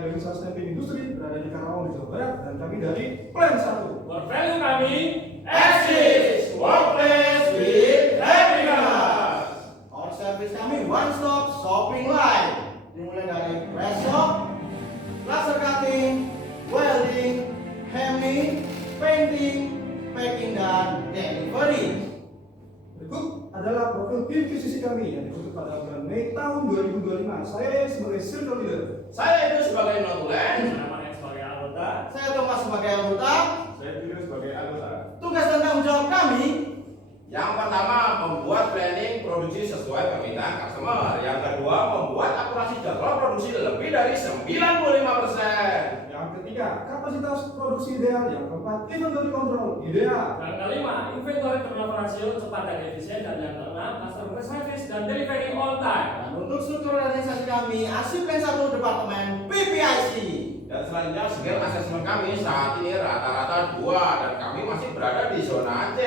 Indonesia Stamping Industry berada di Karawang, Jawa Barat, dan kami dari Plan 1. Core value kami Exist workplace with happiness. Our service kami one stop shopping line, dimulai dari press shop, laser cutting, welding, hemming, painting, packing, dan delivery. Berikut adalah profil tim QCC kami yang dibentuk pada bulan Mei tahun 2025. Saya sebagai circle leader. Saya itu sebagai notulen. Saya Manek sebagai anggota. Saya Thomas sebagai anggota. Saya Julio sebagai anggota. Tugas dan tanggung jawab kami Yang pertama, membuat planning produksi sesuai permintaan customer. Yang kedua, membuat akurasi jadwal produksi lebih dari 95%. Yang ketiga, kapasitas produksi ideal. Yang keempat, inventory control ideal. Yang kelima, inventory turnover ratio cepat dan efisien. Dan yang keenam, customer service dan delivery on time. dan untuk struktur organisasi kami ASI Plan 1 Departemen PPIC. Dan selanjutnya skill assessment kami saat ini rata-rata 2 dan kami masih berada di zona C.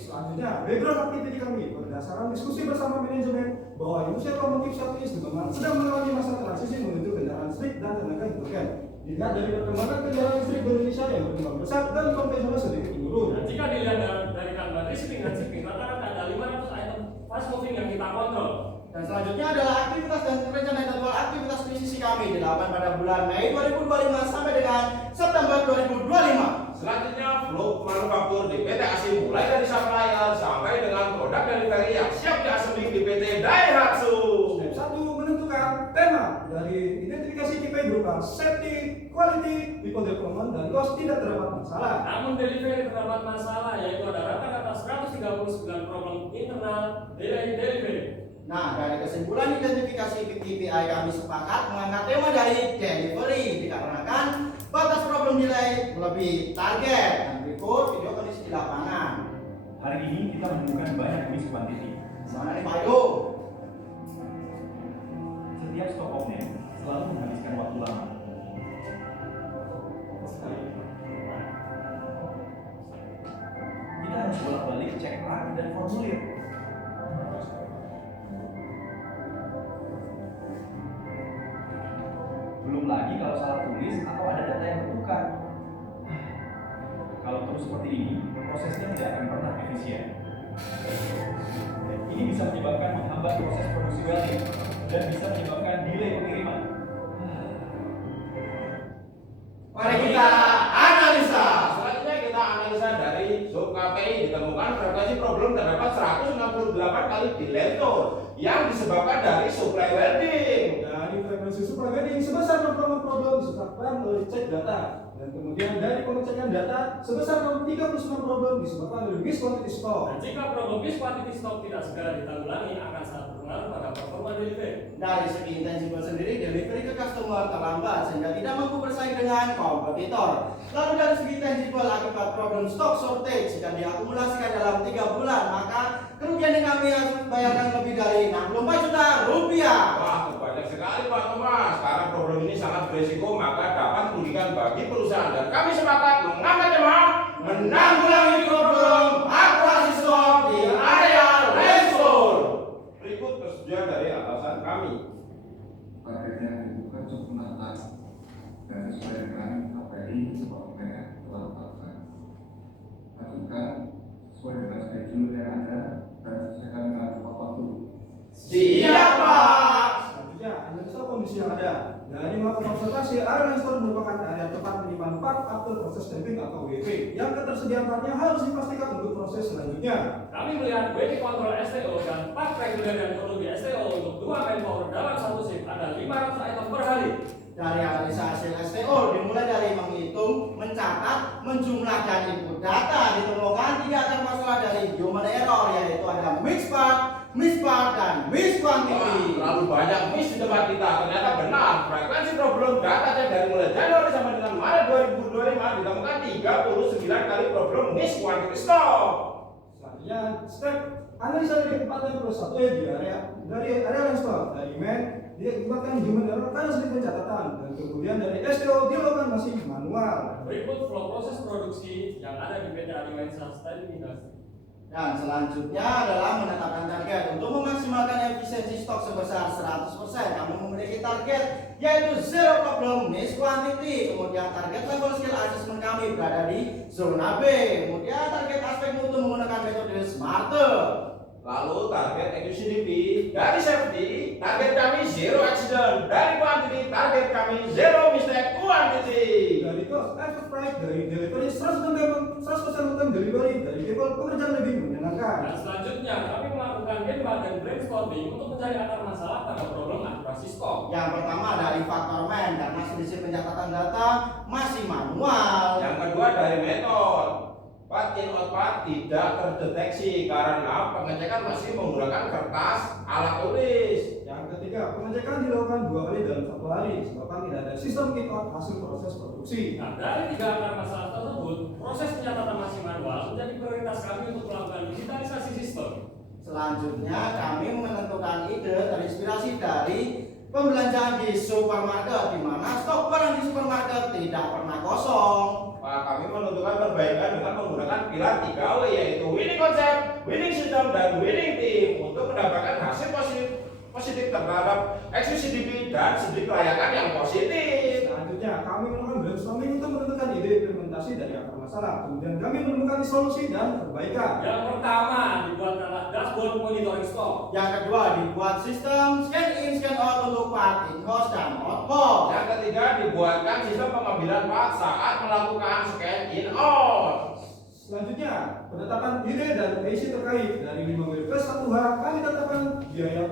Selanjutnya, background activity kami berdasarkan diskusi bersama manajemen bahwa Indonesia Automotive Service sedang mengalami masa transisi menuju kendaraan listrik dan tenaga hidrogen. Dilihat dari perkembangan kendaraan listrik di Indonesia yang berkembang pesat dan konvensional sedikit menurun. Dan jika dilihat dari gambar shipping dan shipping, rata-rata ada 500 item fast moving yang kita kontrol. Dan selanjutnya adalah aktivitas dan rencana jadwal aktivitas akuisisi kami dilakukan pada bulan Mei 2025 sampai dengan September 2025. Selanjutnya flow manufaktur di PT ASI mulai dari supplier sampai dengan produk delivery yang siap diassembly di PT Daihatsu. Step 1 menentukan tema dari identifikasi KPI berupa safety, quality, people development, dan cost tidak terdapat masalah. Namun delivery terdapat masalah, yaitu ada rata-rata 139 problem internal delivery. Nah, dari kesimpulan identifikasi KPI kami sepakat mengangkat tema dari delivery dikarenakan batas problem nilai melebihi target. Dan berikut video kondisi di lapangan. Hari ini kita menemukan banyak miss quantity. Mana nih Pak Yo? Setiap stok outnya selalu menghabiskan waktu lama. Kita harus bolak-balik cek rak dan formulir. Belum lagi kalau salah tulis atau ada data yang tertukar. Kalau terus seperti ini, prosesnya tidak akan pernah efisien. Ini bisa menyebabkan menghambat proses produksi welding dan bisa menyebabkan delay pengiriman. Mari kita analisa. Selanjutnya kita analisa dari sub KPI ditemukan frekuensi problem terdapat 168 kali delay yang disebabkan dari supply welding. Dari frekuensi supply welding sebesar 60 problem disebabkan oleh cek data, dan kemudian dari pengecekan data sebesar 39 problem disebabkan oleh miss quantity stock. Dan jika problem miss quantity stock tidak segera ditanggulangi, akan sangat berpengaruh pada performa delivery. Dari segi intangible sendiri, delivery ke customer terlambat sehingga tidak mampu bersaing dengan kompetitor. Lalu dari segi tangible, akibat problem stock shortage jika diakumulasikan dalam 3 bulan, maka kerugian yang kami harus bayarkan lebih dari 64 juta rupiah. Wah, banyak sekali Pak Thomas. Karena problem ini sangat berisiko, maka dapat merugikan bagi perusahaan. Dan kami sepakat mengangkat tema menanggulangi problem akurasi stok di area landfill. Berikut persetujuan dari atasan kami. Targetnya dibuka cukup menantang dan sesuai dengan KPI Departemen telah tetapkan. Lakukan sesuai dengan schedule yang ada dan selesaikan dengan tepat waktu. Siap Pak. Selanjutnya, analisa kondisi yang ada. Dari melakukan observasi, area store merupakan area tempat menyimpan part after proses stamping atau WP yang ketersediaan partnya harus dipastikan untuk proses selanjutnya. Kami melihat WP kontrol STO dan part reguler yang perlu di STO untuk 2 manpower dalam satu shift ada 500 item per hari. Dari analisa hasil STO dimulai dari menghitung, mencatat, menjumlahkan input data, ditemukan 3 akar masalah dari human error, yaitu ada mix part, dan miss quantity. Terlalu banyak miss di tempat kita. Ternyata benar. Frekuensi problem data cek dari mulai Januari sampai dengan Maret 2025 ditemukan 39 kali problem miss quantity stock. Selanjutnya, step analisa dari 41 ya dari area landstock. Dari man diakibatkan human error karena sedikit catatan, dan kemudian dari STO dilakukan masih manual. Berikut flow proses produksi yang ada di PT Adimensa Stamping Industry. Dan selanjutnya adalah menetapkan target. Untuk memaksimalkan efisiensi stok sebesar 100%, kami memiliki target yaitu zero problem miss quantity. Kemudian target level skill assessment kami berada di zona B. Kemudian target aspek mutu menggunakan metode SMART. Lalu target EQCDP dari safety, target kami zero accident. Dari quantity, target kami zero mistake quantity. Dari cost effort price, dari delivery 100% on time delivery, dari people pekerjaan lebih menyenangkan. Dan selanjutnya kami melakukan gemba dan brainstorming untuk mencari akar masalah pada problem akurasi stok. Yang pertama dari faktor man, karena selisih pencatatan data masih manual. Yang kedua dari metode. Part in out part tidak terdeteksi karena pengecekan masih menggunakan kertas alat tulis. Yang ketiga, pengecekan dilakukan 2 kali dalam 1 hari, sebabkan tidak ada sistem kick out hasil proses produksi. Nah, dari 3 akar masalah tersebut, proses pencatatan masih manual menjadi prioritas kami untuk melakukan digitalisasi sistem. Selanjutnya kami menentukan ide terinspirasi dari pembelanjaan di supermarket, di mana stok barang di supermarket tidak pernah kosong. Pak, kami menentukan perbaikan dengan menggunakan pilar 3W yaitu winning concept, winning system, dan winning team untuk mendapatkan hasil positif terhadap EQCDP dan segi kelayakan yang positif. Selanjutnya, kami melakukan brainstorming untuk menentukan ide implementasi dari akar masalah. Kemudian kami menemukan solusi dan perbaikan. Yang pertama dibuatkanlah dashboard monitoring stok. Yang kedua dibuat sistem scan in scan out untuk part in house dan out house. Yang ketiga dibuatkan sistem pengambilan part saat melakukan scan in out. Selanjutnya, penetapan ide dan isi terkait dari 5 WP 1H kami tetapkan biaya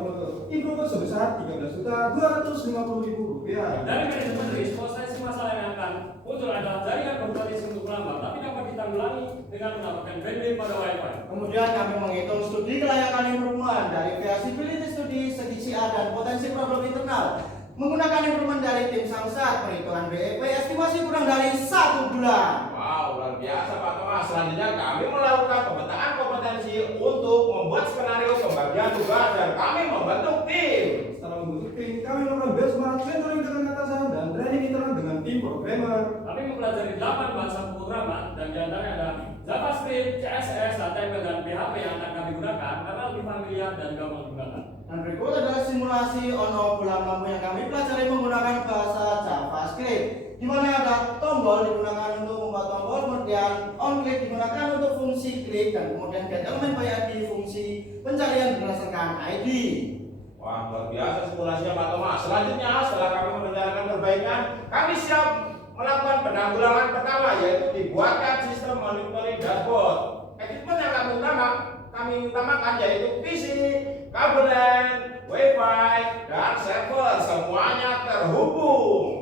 improvement sebesar Rp13.250.000. Dari manajemen risk, potensi masalah yang akan muncul adalah jaringan berpotensi untuk melambat, tapi dapat ditanggulangi dengan menambahkan bandwidth pada Wi-Fi. Kemudian kami menghitung studi kelayakan improvement dari feasibility study, segi CA dan potensi problem internal. Menggunakan improvement dari tim Samsat, perhitungan BEP estimasi kurang dari 1 bulan. Wow, luar biasa Pak Thomas. Selanjutnya kami melakukan pemetaan kompetensi untuk membuat skenario pembagian tugas dan kami membentuk tim. Setelah membentuk tim, kami melakukan benchmark mentoring dengan atasan dan training internal dengan tim programmer. Kami mempelajari 8 bahasa pemrograman dan diantaranya ada JavaScript, CSS, HTML, dan PHP yang akan kami gunakan karena lebih familiar dan gampang digunakan. Dan berikut adalah simulasi on-off bola lampu yang kami pelajari menggunakan bahasa JavaScript, di mana ada tombol digunakan untuk membuat tombol, kemudian on click digunakan untuk fungsi klik, dan kemudian get element by ID fungsi pencarian berdasarkan ID. Wah, luar biasa simulasinya Pak Thomas. Selanjutnya setelah kami merencanakan perbaikan, kami siap melakukan penanggulangan pertama yaitu dibuatkan sistem monitoring dashboard. Equipment yang kami utamakan yaitu PC, kabel LAN, Wi-Fi, dan server semuanya terhubung.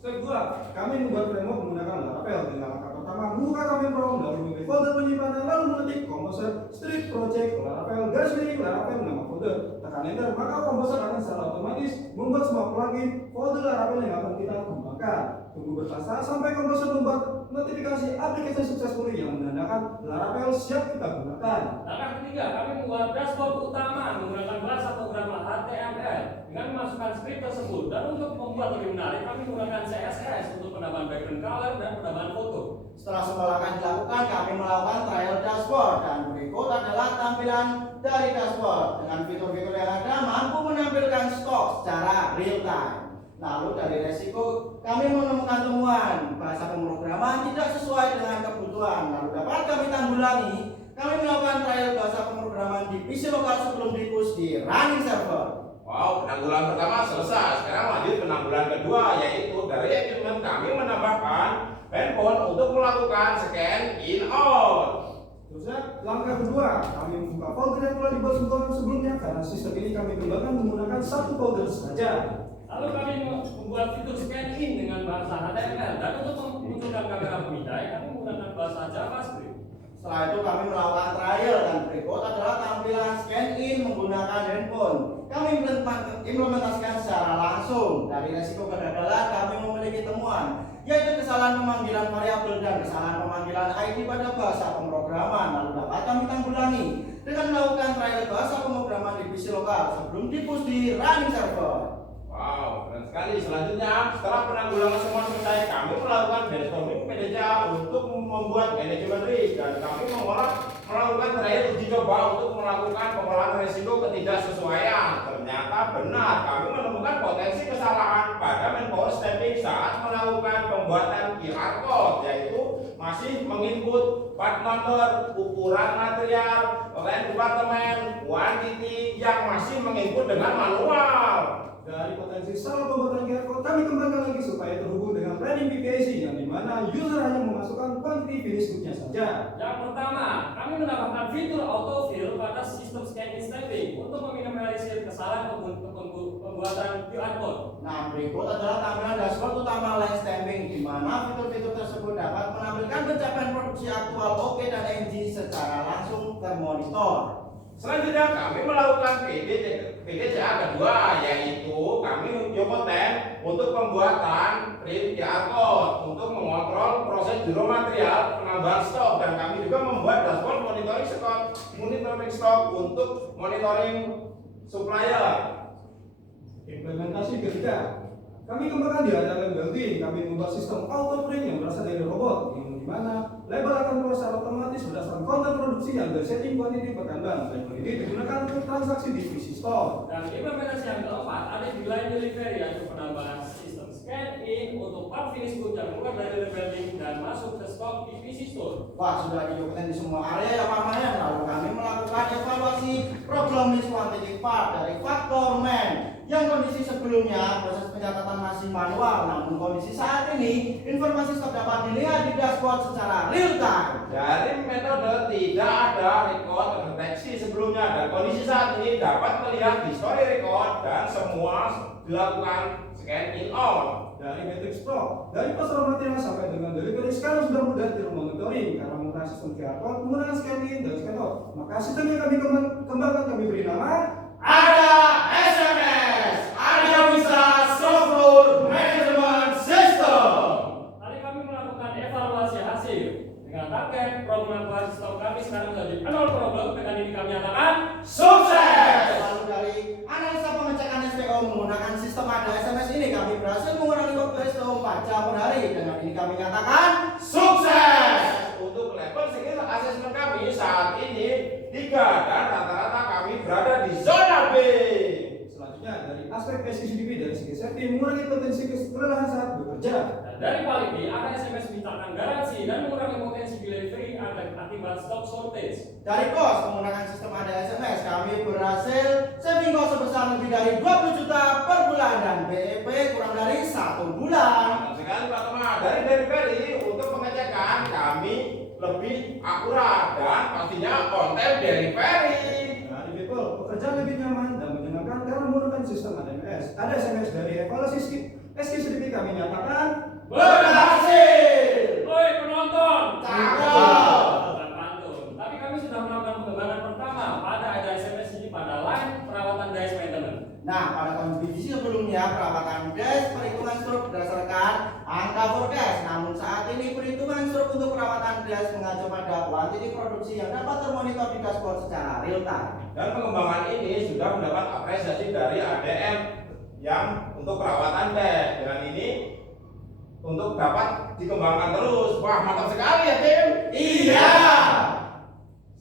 Step 2, kami membuat framework menggunakan Laravel. Dengan langkah pertama, membuka kami prompt, lalu memilih folder penyimpanan, lalu mengetik composer, strip project, Laravel, garis miring, Laravel, nama folder. Tekan enter, maka composer akan secara otomatis membuat semua plugin folder Laravel yang akan kita kembangkan. Tunggu bertahap sampai composer membuat notifikasi aplikasi successfully yang menandakan Laravel siap kita gunakan. Langkah ketiga, kami membuat dashboard utama menggunakan bahasa pemrograman HTML dengan memasukkan skrip tersebut, dan untuk membuat lebih menarik kami menggunakan CSS untuk penambahan background color dan penambahan foto. Setelah semua langkah dilakukan, kami melakukan trial dashboard, dan berikut adalah tampilan dari dashboard. Dengan fitur-fitur yang ada mampu menampilkan stok secara real time. Lalu dari resiko, kami menemukan temuan bahasa pemrograman tidak sesuai dengan kebutuhan. Lalu dapat kami tanggulangi. Kami melakukan trial bahasa pemrograman di PC lokal sebelum di-push di running server. Wow, penanggulangan pertama selesai. Sekarang lanjut penanggulangan kedua yaitu dari equipment kami menambahkan handphone untuk melakukan scan in out. Terusnya, langkah kedua, kami membuka folder yang telah dibuat sebelumnya karena sistem ini kami kembangkan menggunakan satu folder saja. Lalu kami membuat fitur scan in dengan bahasa HTML, dan untuk memunculkan kamera pemindai kami menggunakan bahasa JavaScript. Setelah itu kami melakukan trial, dan berikut adalah tampilan scan in menggunakan handphone. Kami implementasikan secara langsung. Dari resiko kegagalan kami memiliki temuan, yaitu kesalahan pemanggilan variabel dan kesalahan pemanggilan ID pada bahasa pemrograman. Lalu dapat kami tanggulangi dengan melakukan trial bahasa pemrograman di PC lokal sebelum di-push di running server. Wow, keren sekali. Selanjutnya, setelah penanggulangan semua selesai, kami melakukan brainstorming PDCA untuk membuat manajemen risk dan kami melakukan trial uji coba untuk melakukan pengolahan risiko ketidaksesuaian. Ternyata benar, kami menemukan potensi kesalahan pada manpower stamping saat melakukan pembuatan QR code, yaitu masih menginput part number, ukuran material, line departemen, quantity yang masih menginput dengan manual. Dari potensi salah pembuatan QR code, kami kembangkan lagi supaya terhubung dengan planning PPIC yang dimana user hanya memasukkan quantity finish good-nya saja. Yang pertama, kami menambahkan fitur autofill pada sistem scanning stamping untuk meminimalisir kesalahan pembuatan QR code. Nah, berikut adalah tampilan dashboard utama line stamping di mana fitur-fitur tersebut dapat menampilkan pencapaian produksi aktual OK dan NG secara langsung termonitor. Selanjutnya kami melakukan PDCA kedua, yaitu kami Yokoten untuk pembuatan print QR code untuk mengontrol proses jero material, penambahan stok, dan kami juga membuat dashboard monitoring stok untuk monitoring supplier. Implementasi ketiga, kami kembangkan di area welding. Kami membuat sistem auto print yang berasal dari robot, yang dimana label akan proses otomatis berdasarkan konten produksi yang dari setting quantity per kanban. Label ini digunakan untuk transaksi divisi store. Dan implementasi yang keempat ada di line delivery, yaitu penambahan sistem scan in untuk part finish good yang keluar dari labeling dan masuk ke stok divisi store. Wah, sudah dilakukan di semua area ya Pak Mayan. Lalu kami melakukan evaluasi program list quantity part dari faktor man yang kondisi sebelumnya proses pencatatan masih manual, namun kondisi saat ini informasi stok dapat dilihat di dashboard secara real time. Dari metode tidak ada record terdeteksi sebelumnya dan kondisi saat ini dapat melihat di story record dan semua dilakukan scan in on. Dari Matrix Pro, dari pasar material sampai dengan delivery sekarang sudah mudah monitoring karena menggunakan sistem QR code, menggunakan scan in dan scan out. Maka sistem yang kami kembangkan kami beri nama Ada SMS, ada bisa software management system. Tadi kami melakukan evaluasi hasil dengan target program stok kami sekarang menjadi 0 problem. Dengan ini kami nyatakan Sukses! Lalu dari analisa pengecekan SPO menggunakan sistem ada SMS ini kami berhasil mengurangi waktu SPO 4 jam per hari. Dengan ini kami nyatakan sukses! Untuk level skill assessment kami saat ini 3 dan rata-rata kami berada di zona B. selanjutnya dari aspek SCCDP dari segi safety mengurangi potensi kelelahan saat bekerja. dan dari quality ada SMS mintakan garansi dan mengurangi potensi delivery akibat stock shortage. Dari cost menggunakan sistem ada SMS kami berhasil saving cost sebesar lebih dari 20 juta per bulan dan BEP kurang dari 1 bulan. Mantap sekali Pak Toma. Dari delivery untuk pengecekan kami lebih akurat dan pastinya on time delivery. Dari people, pekerjaan lebih nyaman dan menyenangkan karena menggunakan sistem ADMS. Ada SMS dari evaluasi SCCDP kami nyatakan Berhasil! Woi penonton, Cakep! bukan pantun. Tapi kami sudah melakukan pengembangan pertama pada ada SMS ini pada line perawatan dice maintenance. Nah, pada kondisi sebelumnya perawatan gas perhitungan struk berdasarkan angka forecast. Namun saat ini perhitungan struk untuk perawatan gas mengacu pada kuantiti produksi yang dapat termonitor di dashboard secara real time. Dan pengembangan ini sudah mendapat apresiasi dari ADM yang untuk perawatan tes. Dengan ini untuk dapat dikembangkan terus. Wah, mantap sekali ya tim. Iya!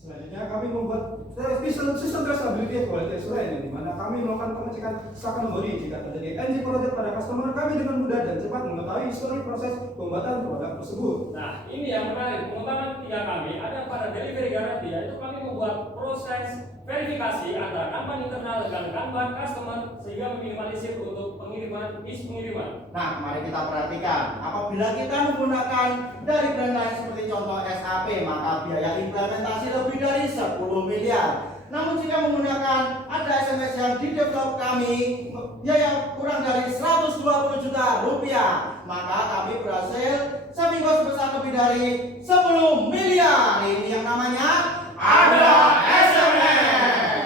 selanjutnya kami membuat sistem traceability and quality assurance yang dimana kami melakukan pengecekan stakan memori jika terjadi NG project pada customer kami dengan mudah dan cepat mengetahui histori proses pembuatan produk tersebut. Nah, ini yang menarik. Pengembangan ketiga kami ada pada delivery guarantee, yaitu kami membuat proses verifikasi antara kanban internal dengan kanban customer sehingga meminimalisir untuk pengiriman. Nah, mari kita perhatikan. Apabila kita menggunakan dari brand lain seperti contoh SAP, maka biaya implementasi lebih dari 10 miliar. Namun jika menggunakan ada SMS yang di-develop kami, biaya kurang dari 120 juta rupiah, maka kami berhasil saving cost sebesar lebih dari 10 miliar. Ini yang namanya ada SMS.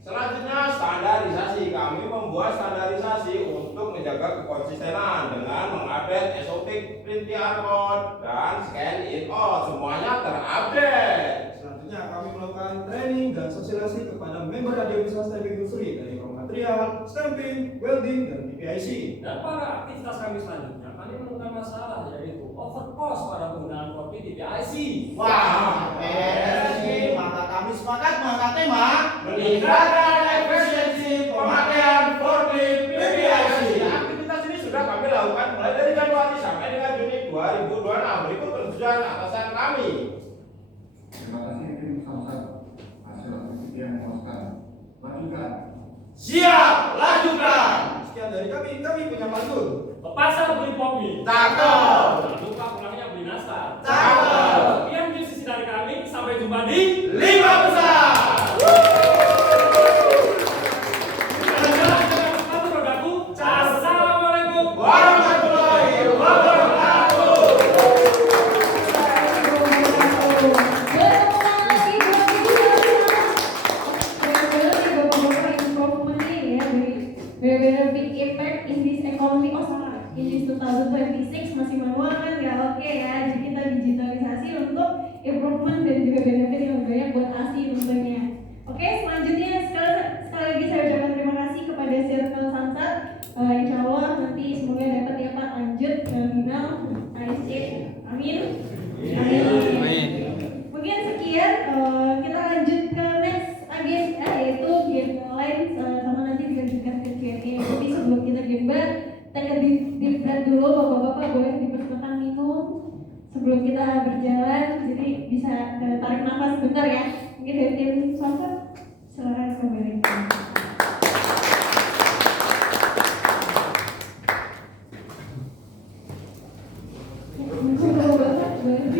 Selanjutnya standarisasi. Kami membuat standarisasi untuk menjaga kekonsistenan dengan mengupdate SOP print QR code dan scan in out. Semuanya terupdate. Selanjutnya kami melakukan training dan sosialisasi kepada member audiovisual stamping industry dari raw material, stamping, welding, dan PPIC PIC. Dan pada aktivitas kami selanjutnya, kami menemukan masalah yaitu overcost pada penggunaan forklift di PIC. Wah, PSI, maka kami sepakat mengangkat tema Meningkatkan efisiensi pemakaian forklift PPIC. Aktivitas ini sudah kami lakukan mulai dari Januari sampai dengan Juni 2026. Berikut kerjaan atasan kami. Terima kasih tim Samsat. Hasil aktiviti yang memuaskan. Lanjutkan. Siap, lanjutkan. Sekian dari kami punya pantun. Ke pasar beli kopi. Cakep. Jangan lupa pulangnya beli nastar. Cakep. Sekian sisi dari kami. Sampai jumpa di 5 besar. Jalan-jalan dengan sepatu rodaku. Assalamualaikum Warahmatullahi wabarakatuh. Benar-benar big impact in this economy in this 2026 masih manual kan nggak oke ya, jadi kita digitalisasi untuk improvement dan juga benefit yang banyak buat ASI tentunya. Oke, selanjutnya sekali lagi saya ucapkan terima kasih kepada Circle Samsat. Insya Allah nanti semoga dapat ya Pak lanjut ke final ASC. Amin. Amin. Mungkin sekian, kita lanjut ke next agenda yaitu game lain sama nanti dilanjutkan ke Q&A. Tapi sebelum kita game bar, kita ke deep breath dulu, bapak-bapak boleh dipersilakan minum sebelum kita berjalan, jadi bisa tarik nafas sebentar ya. Mungkin dari tim Samsat, silakan kembali. Boleh